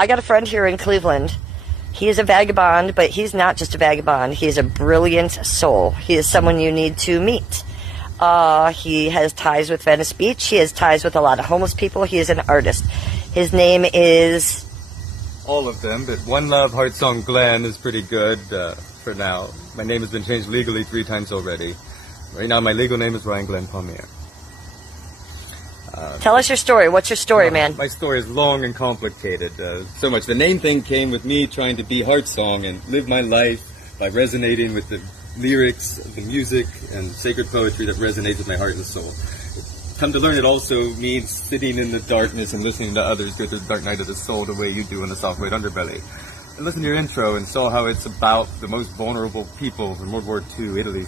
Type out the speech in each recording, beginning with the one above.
I got a friend here in Cleveland. He is a vagabond, but he's not just a vagabond. He is a brilliant soul. He is someone you need to meet. He has ties with Venice Beach. He has ties with a lot of homeless people. He is an artist. His name is... All of them, but One Love Heart Song Glenn is pretty good for now. My name has been changed legally 3 times already. Right now my legal name is Ryan Glenn Palmier. Tell us your story. What's your story, man? My story is long and complicated. So much. The name thing came with me trying to be heart song and live my life by resonating with the lyrics, the music, and sacred poetry that resonates with my heart and soul. Come to learn, it also means sitting in the darkness and listening to others go through the dark night of the soul the way you do in the Soft White Underbelly. I listened to your intro and saw how it's about the most vulnerable people from World War II, Italy,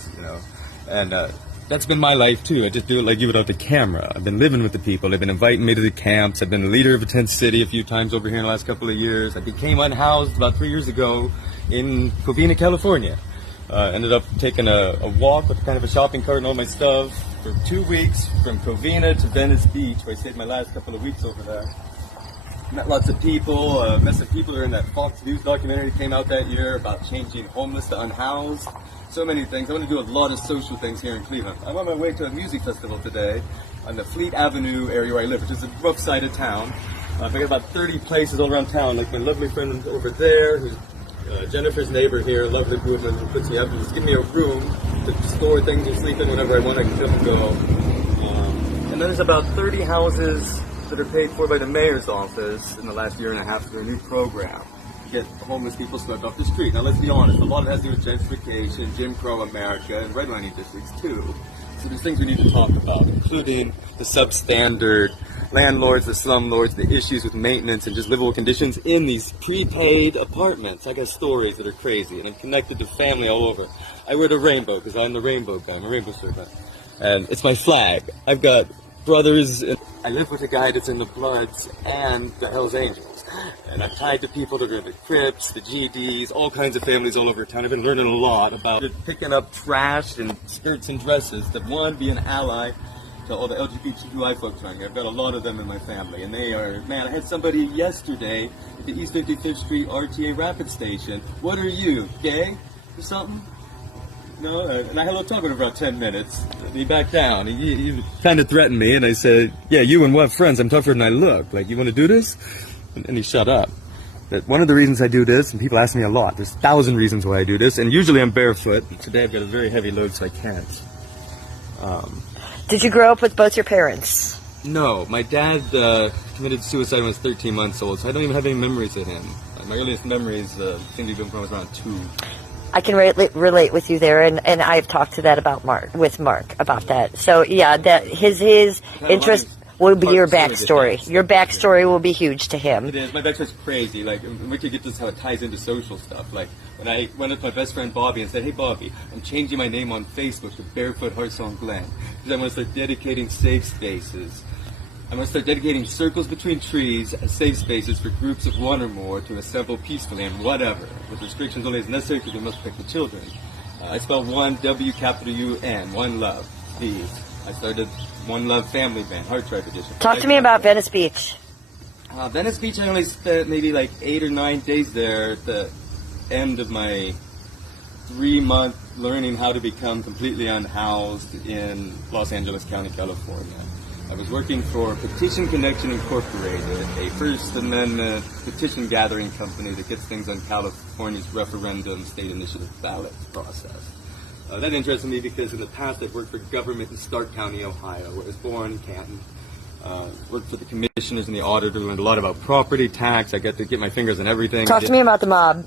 and that's been my life too. I just do it like you without the camera. I've been living with the people. They've been inviting me to the camps. I've been the leader of a tent city a few times over here in the last couple of years. I became unhoused about 3 years ago in Covina, California. Ended up taking a walk with kind of a shopping cart and all my stuff for 2 weeks from Covina to Venice Beach, where I stayed my last couple of weeks over there. Met lots of people, met some people who are in that Fox News documentary that came out that year about changing homeless to unhoused. So many things. I want to do a lot of social things here in Cleveland. I'm on my way to a music festival today on the Fleet Avenue area where I live, which is a rough side of town. I've got about 30 places all around town, like my lovely friend over there, who's Jennifer's neighbor here, a lovely woman who puts me up and just give me a room to store things and sleep in whenever I want. I can come and go. And then there's about 30 houses that are paid for by the mayor's office in the last year and a half through a new program to get homeless people swept off the street. Now let's be honest, a lot of it has to do with gentrification, Jim Crow America, and redlining districts too. So there's things we need to talk about, including the substandard landlords, the slumlords, the issues with maintenance and just livable conditions in these prepaid apartments. I got stories that are crazy, and I'm connected to family all over. I wear the rainbow because I'm the rainbow guy. I'm a rainbow servant. And it's my flag. I've got brothers. I live with a guy that's in the Bloods and the Hells Angels. And I'm tied to people that are in the Crips, the GDs, all kinds of families all over town. I've been learning a lot about picking up trash and skirts and dresses that, one, be an ally to all the LGBTQI folks around here. I've got a lot of them in my family, and they are, man, I had somebody yesterday at the East 55th Street RTA Rapid Station. What are you, gay or something? No, and I had a little talk with him for about 10 minutes. And he backed down. He kind of threatened me, and I said, yeah, you and what friends? I'm tougher than I look. Like, you want to do this? And he shut up. That one of the reasons I do this, and people ask me a lot, there's 1,000 reasons why I do this, and usually I'm barefoot. Today I've got a very heavy load, so I can't. Did you grow up with both your parents? No, my dad committed suicide when I was 13 months old, so I don't even have any memories of him. My earliest memories seem to be when I was around 2. I can relate with you there, and I've talked to that about Mark about that. So yeah, that his interest will be your backstory. Your backstory will be huge to him. It is. My backstory's crazy. Like, we could get this how it ties into social stuff. Like, when I went up to my best friend Bobby and said, hey Bobby, I'm changing my name on Facebook to Barefoot Heart Song Glenn, because I want to start dedicating safe spaces. I'm going to start dedicating circles between trees as safe spaces for groups of 1 or more to assemble peacefully and whatever, with restrictions only as necessary because we must protect the children. I spelled one W-U-N, One Love. I started One Love Family Band, Heart Tribe Edition. Talk to me about Venice Beach. Venice Beach, I only spent maybe like 8 or 9 days there at the end of my 3-month learning how to become completely unhoused in Los Angeles County, California. I was working for Petition Connection Incorporated, a First Amendment petition gathering company that gets things on California's referendum state initiative ballot process. That interested me because in the past I've worked for government in Stark County, Ohio, where I was born, Canton. Worked for the commissioners and the auditor, learned a lot about property tax. I got to get my fingers on everything. Talk to me about the mob.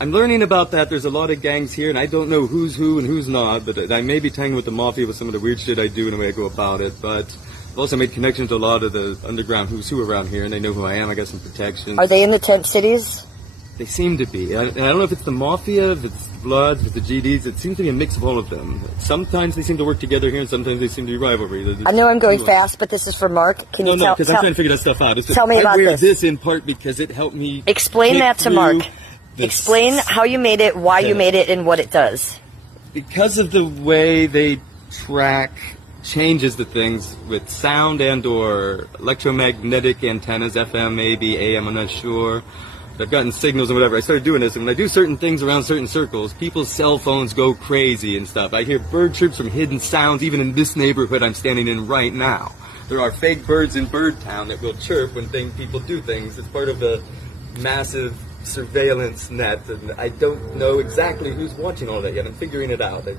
I'm learning about that. There's a lot of gangs here, and I don't know who's who and who's not, but I may be tangled with the mafia with some of the weird shit I do and the way I go about it, but I've also made connections to a lot of the underground who's who around here, and they know who I am. I got some protection. Are they in the tent cities? They seem to be. And I don't know if it's the mafia, if it's Bloods, if it's the GDs. It seems to be a mix of all of them. Sometimes they seem to work together here, and sometimes they seem to be rivalry. I know I'm going fast, but this is for Mark. Can you No, because I'm trying to figure that stuff out. Tell me about this. I wear this in part because it helped me. Explain that to Mark. Explain how you made it, why you made it, and what it does. Because of the way they track changes the things with sound and or electromagnetic antennas, FM, maybe AM, I'm not sure. I've gotten signals and whatever. I started doing this, and when I do certain things around certain circles, people's cell phones go crazy and stuff. I hear bird chirps from hidden sounds, even in this neighborhood I'm standing in right now. There are fake birds in Bird Town that will chirp when people do things. It's part of the massive surveillance net, and I don't know exactly who's watching all that yet. I'm figuring it out. I've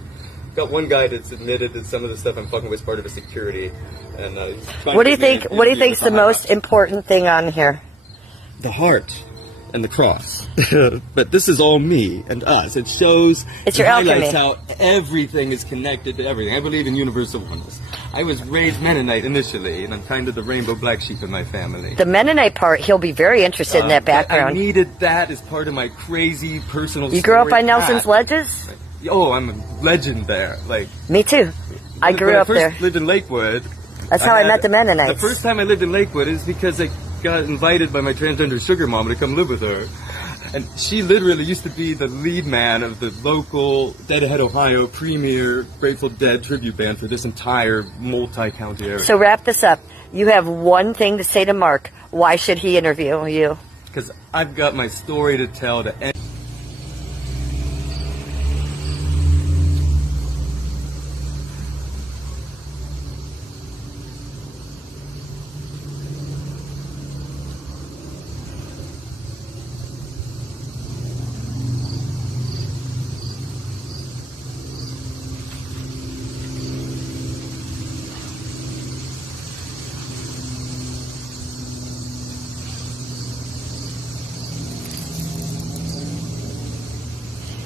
got one guy that's admitted that some of the stuff I'm fucking with is part of a security. And he's trying What do to you get me think? in What do you interview think's with the most important thing on here? The heart and the cross. But this is all me and us. It shows, It's it your highlights alchemy. how everything is connected to everything. I believe in universal oneness. I was raised Mennonite initially, and I'm kind of the rainbow black sheep of my family. The Mennonite part, he'll be very interested in that But I background. needed that as part of my crazy personal You grew up story by Nelson's path. Ledges? Oh, I'm a legend there. Like, Me too. I grew up when I there. first lived in Lakewood. That's how I met the Mennonites. The first time I lived in Lakewood is because I got invited by my transgender sugar mom to come live with her. And she literally used to be the lead man of the local Deadhead, Ohio premier Grateful Dead tribute band for this entire multi-county area. So wrap this up. You have one thing to say to Mark. Why should he interview you? Because I've got my story to tell to end.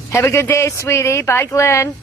Have a good day, sweetie. Bye, Glenn.